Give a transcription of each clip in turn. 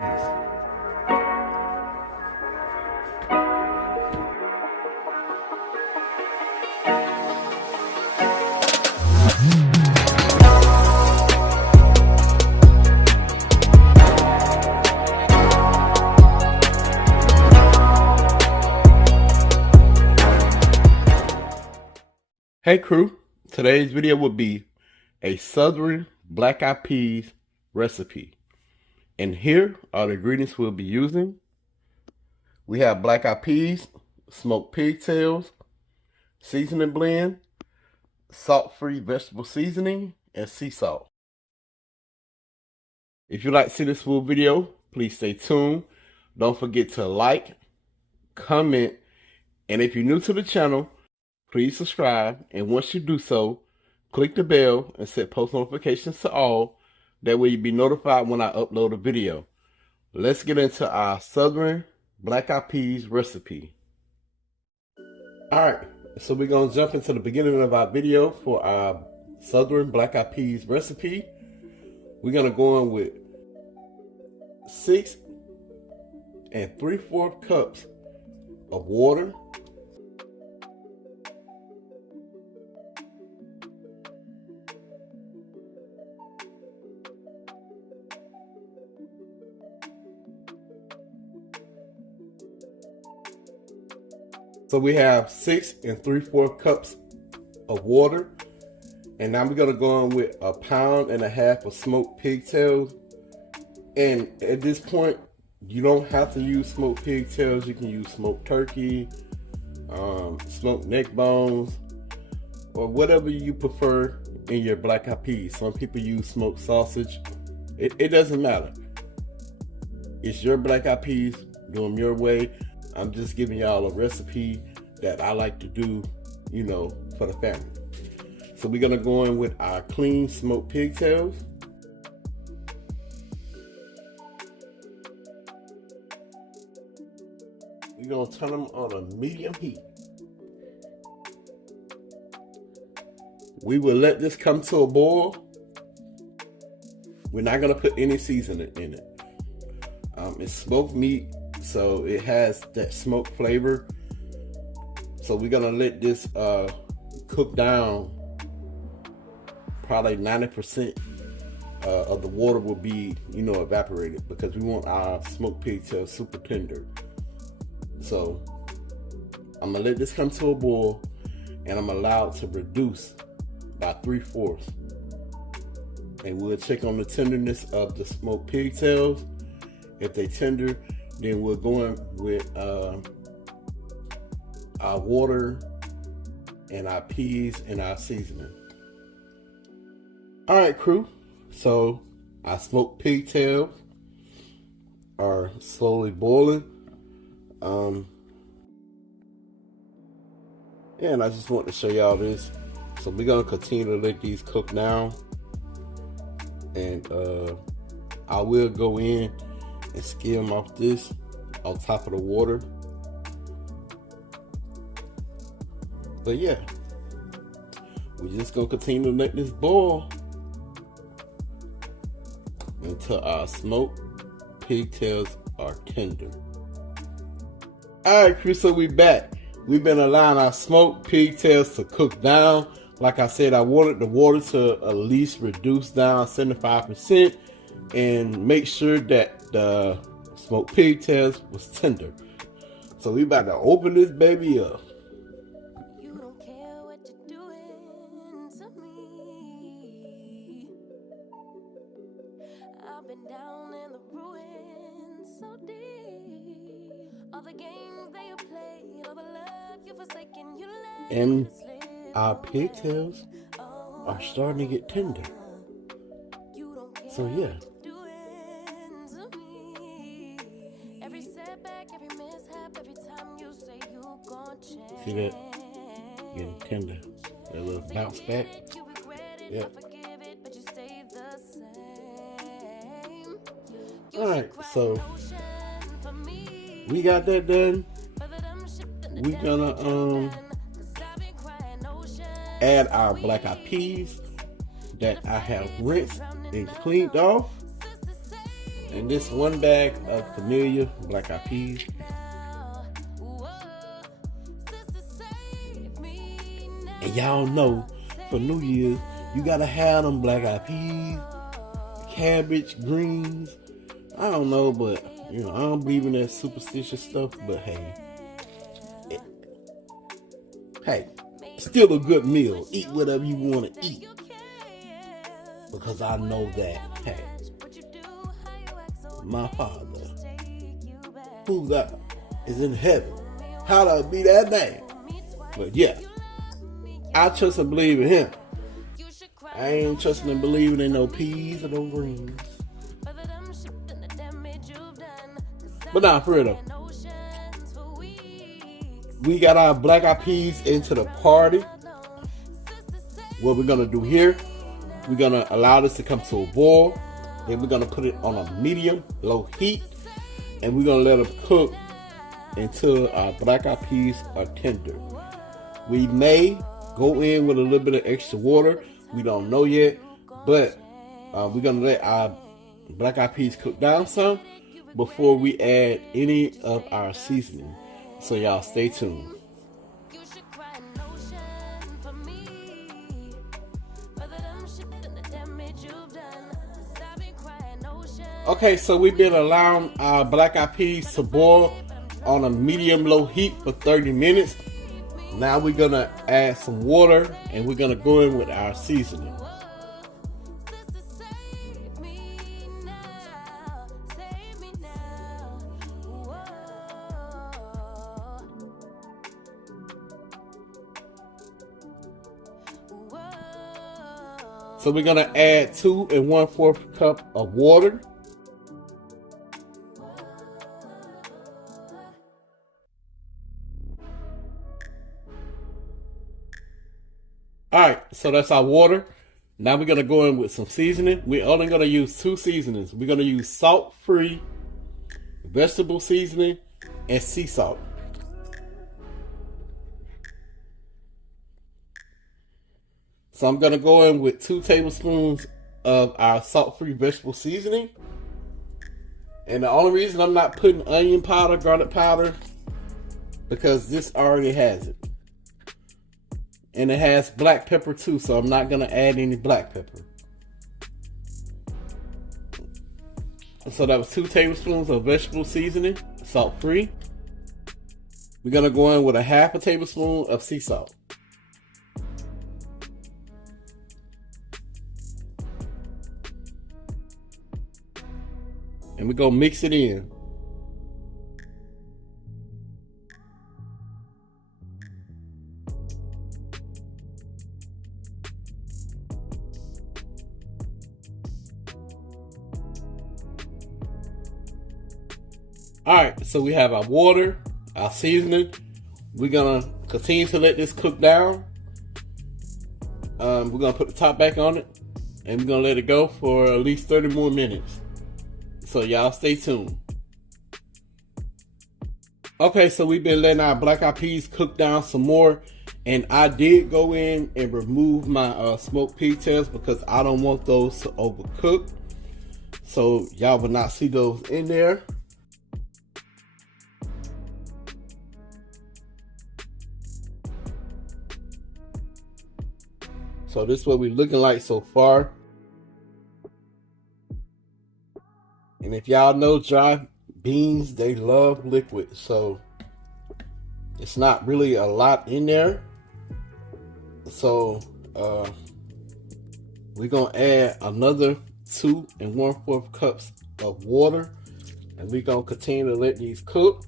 Hey crew, today's video will be a Southern black eyed peas recipe. And here are the ingredients we'll be using. We have black eyed peas, smoked pigtails, seasoning blend, salt-free vegetable seasoning, and sea salt. If you'd like to see this full video, please stay tuned. Don't forget to like, comment, and if you're new to the channel, please subscribe, and once you do so, click the bell and set post notifications to all. That way you'll be notified when I upload a video. Let's get into our Southern black eyed peas recipe. Alright, so we're going to jump into the beginning of our video for our Southern black eyed peas recipe. We're going to go in with 6 3/4 cups of water. So we have 6 3/4 cups of water. And now we're gonna go in with 1.5 pounds of smoked pigtails. And at this point, you don't have to use smoked pigtails. You can use smoked turkey, smoked neck bones, or whatever you prefer in your black eyed peas. Some people use smoked sausage. It doesn't matter. It's your black eyed peas, do them your way. I'm just giving y'all a recipe that I like to do, you know, for the family. So we're gonna go in with our clean smoked pigtails. We're gonna turn them on a medium heat. We will let this come to a boil. We're not gonna put any seasoning in it. It's smoked meat, so it has that smoked flavor. So we're gonna let this cook down. Probably 90% of the water will be, you know, evaporated, because we want our smoked pigtails super tender. So I'm gonna let this come to a boil, and I'm allowed to reduce by 3/4. And we'll check on the tenderness of the smoked pigtails. If they tender, then we're going with our water and our peas and our seasoning. Alright crew, so our smoked pigtails are slowly boiling. And I just want to show y'all this. So we're gonna continue to let these cook down. And I will go in and skim off this on top of the water. But yeah, we're just gonna continue to let this boil until our smoked pigtails are tender. Alright crew, so we back. We've been allowing our smoked pigtails to cook down. Like I said, I wanted the water to at least reduce down 75% and make sure that the smoked pigtails was tender. So we about to open this baby up. You don't care what you're doing to me. I've been down in the ruins so deep. All the games that you played, all the love you forsaken, you let And our pigtails are starting to get tender. So yeah. See that? Getting tender. That little bounce back. Yep. Alright, so we got that done. We're gonna add our black eyed peas that I have rinsed and cleaned off. And this one bag of familiar black eyed peas. And y'all know for New Year's, you gotta have them black eyed peas, cabbage, greens. I don't know, but you know, I don't believe in that superstitious stuff, but hey, still a good meal. Eat whatever you want to eat. Because I know that, hey, my Father, who is in heaven, hallowed be that name. But yeah, I trust and believe in him. I ain't trusting and believing in no peas or no greens. But nah, for real though. We got our black eyed peas into the party. What we're gonna do here, we're gonna allow this to come to a boil. Then we're gonna put it on a medium low heat, and we're gonna let them cook until our black eyed peas are tender. We may go in with a little bit of extra water. We don't know yet, but we're gonna let our black eyed peas cook down some before we add any of our seasoning. So y'all stay tuned. Okay, so we've been allowing our black eyed peas to boil on a medium low heat for 30 minutes. Now we're gonna add some water and we're gonna go in with our seasoning. So we're gonna add 2 1/4 cup of water. Alright, so that's our water. Now we're gonna go in with some seasoning. We're only gonna use 2 seasonings. We're gonna use salt-free, vegetable seasoning, and sea salt. So I'm gonna go in with 2 tablespoons of our salt-free vegetable seasoning. And the only reason I'm not putting onion powder, garlic powder, because this already has it. And it has black pepper too, so I'm not gonna add any black pepper. So that was 2 tablespoons of vegetable seasoning, salt-free. We're gonna go in with a 1/2 tablespoon of sea salt. And we're gonna mix it in. Alright, so we have our water, our seasoning. We're gonna continue to let this cook down. We're gonna put the top back on it, and we're gonna let it go for at least 30 more minutes. So y'all stay tuned. Okay, so we've been letting our black eyed peas cook down some more, and I did go in and remove my smoked pigtails because I don't want those to overcook. So y'all will not see those in there. So this is what we're looking like so far. And if y'all know dry beans, they love liquid. So it's not really a lot in there. So we're going to add another 2 1/4 cups of water. And we're going to continue to let these cook.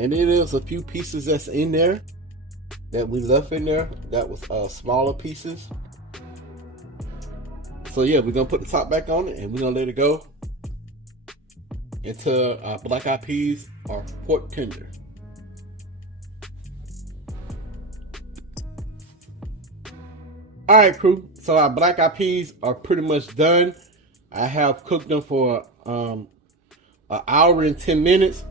And it is a few pieces that's in there that we left in there that was smaller pieces. So yeah, we're gonna put the top back on it and we're gonna let it go until our black eyed peas are pork tender. Alright crew, so our black eyed peas are pretty much done. I have cooked them for an hour and 10 minutes.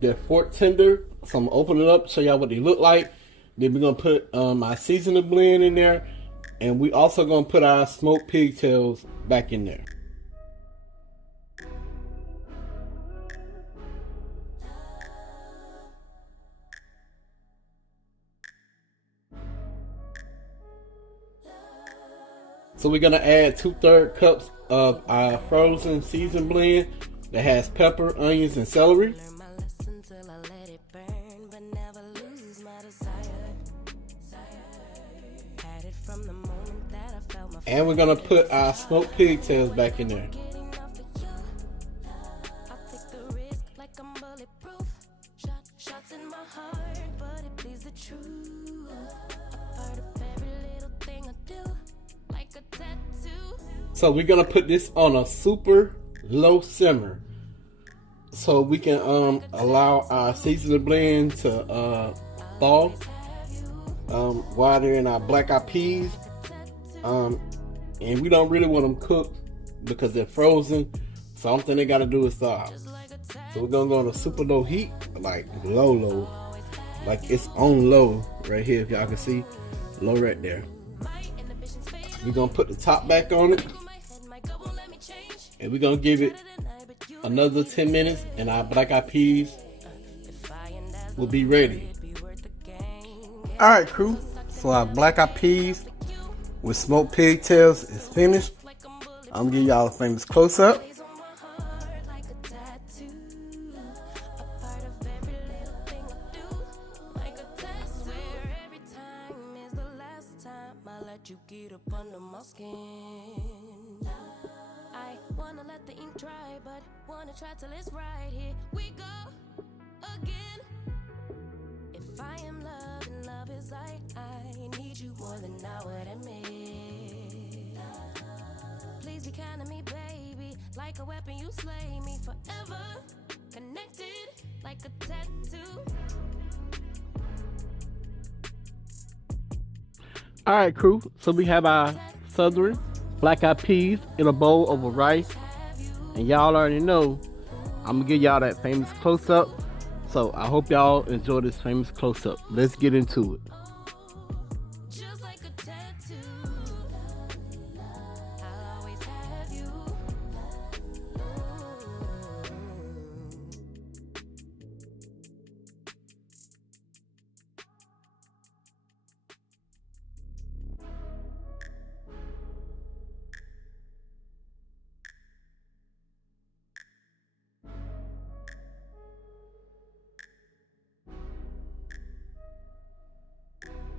They're pork tender, So I'm gonna open it up, show y'all what they look like. Then we're gonna put our seasoning blend in there, and we also gonna put our smoked pigtails back in there. So we're gonna add 2/3 cups of our frozen seasoned blend that has pepper, onions, and celery. Learn my lesson till I let it burn, but never lose my desire. Had it from the moment that I felt my And we're gonna put our smoked pigtails back in there. getting off the you. I'll take the risk like I'm bulletproof. Shots in my heart, but it bleeds the truth. A part of every little thing I do, like a tattoo. So we're gonna put this on a super low simmer, so we can allow our seasoning blend to thaw while they're in our black-eyed peas. And we don't really want them cooked because they're frozen. So only thing they gotta do is thaw. So we're gonna go on a super low heat, like low, like it's on low right here. If y'all can see, low right there. We're gonna put the top back on it, and we're gonna give it another 10 minutes, and our black-eyed peas will be ready. All right, crew. So our black-eyed peas with smoked pigtails is finished. I'm gonna give y'all a famous close-up. You get up under my skin. I wanna let the ink dry, but wanna try till it's right. Here we go again. If I am love and love is I need you more than I would admit. Please be kind to me, baby, like a weapon you slay me forever. Connected like a tattoo. All right, crew. So we have our southern black-eyed peas in a bowl over rice, and y'all already know I'm gonna give y'all that famous close-up. So I hope y'all enjoy this famous close-up. Let's get into it. Just like a tattoo, I'll always have you.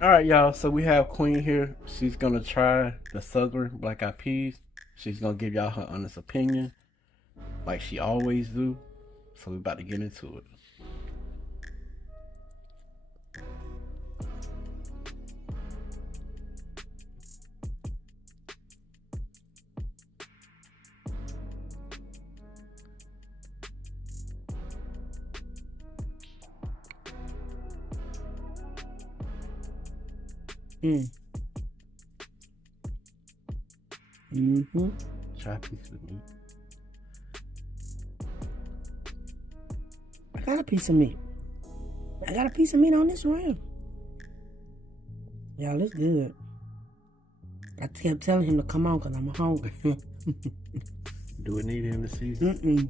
All right, y'all. So we have Queen here. She's gonna try the southern black-eyed peas. She's gonna give y'all her honest opinion, like she always do. So we about to get into it. Try a piece with me. I got a piece of meat. I got a piece of meat on this round. Y'all, it's good. I kept telling him to come on because I'm hungry. Do it need in the season?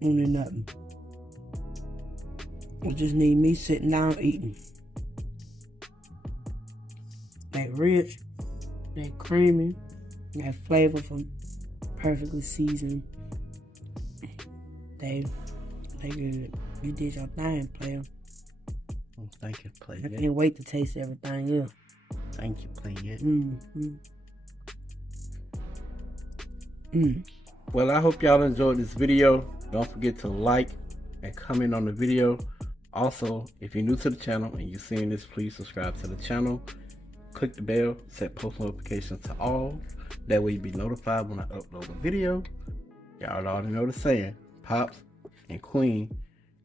Don't need nothing. We just need me sitting down eating. That rich, that creamy, that flavorful, perfectly seasoned. They good. You did your thing, player. Oh, thank you, player. I can't wait to taste everything else. Thank you, player. Well, I hope y'all enjoyed this video. Don't forget to like and comment on the video. Also, if you're new to the channel and you're seeing this, please subscribe to the channel. Click the bell, set post notifications to all. That way you'll be notified when I upload a video. Y'all already know the saying. Pops and Queen,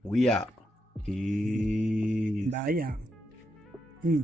we out. Peace. Bye, y'all.